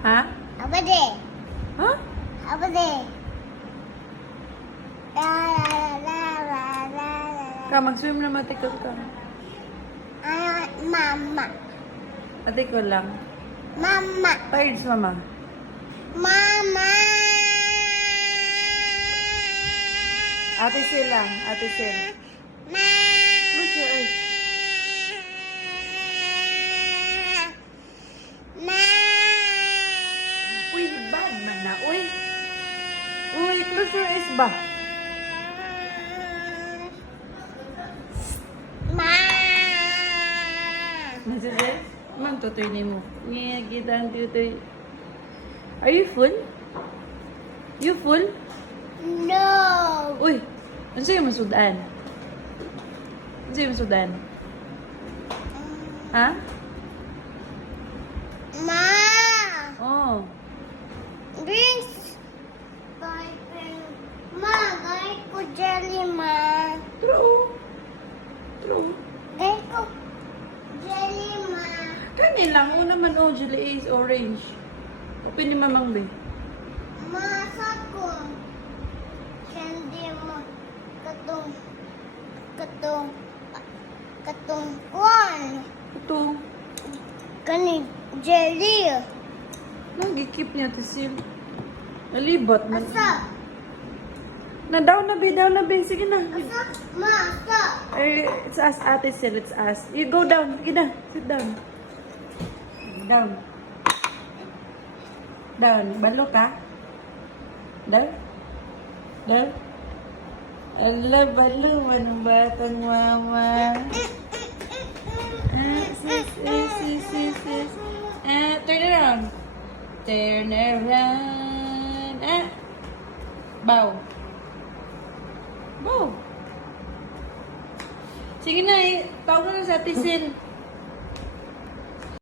Ha? Apa deh? Ha? Apa deh? La la la la la la. Ka, mag-swim na matikot ka. Mama. Matikot lang. Mama. Tired mama. Mama. Ate Sil lang. Ate Sil. Close your eyes. Uy, bad man na. Uy. Uy, close your eyes ba? Nasa Ma'am, tutoy ni mo. Ngayon, kita ang tutoy. Are you full? You full? No. Uy, ano sa'yo masudan? Ano sa'yo masudan? Ha? Ma. Oh. Drinks. Ma, gay ko jelly, ma. True. True. Gay ko jelly, ma. Kani lang. Una man, oh, Julie is orange. Open ni Mamang Bay. Masa ko. Candy mo. Katong one. Ito. Kani jelly. Nagikip niya, Tisil. Nalibot man. Asa? Down na, Bay. Sige na. Asa? Ma, asa? Ay, it's us, Ate Sil. It's us. You go down. Sige na. Sit down. Down. Down. Balo ka? Down? Down? Ala, balo man ang batang mama. Sis. Turn around. Turn around. Bow. Bow. Sige na, tawag na sa Ate Sil.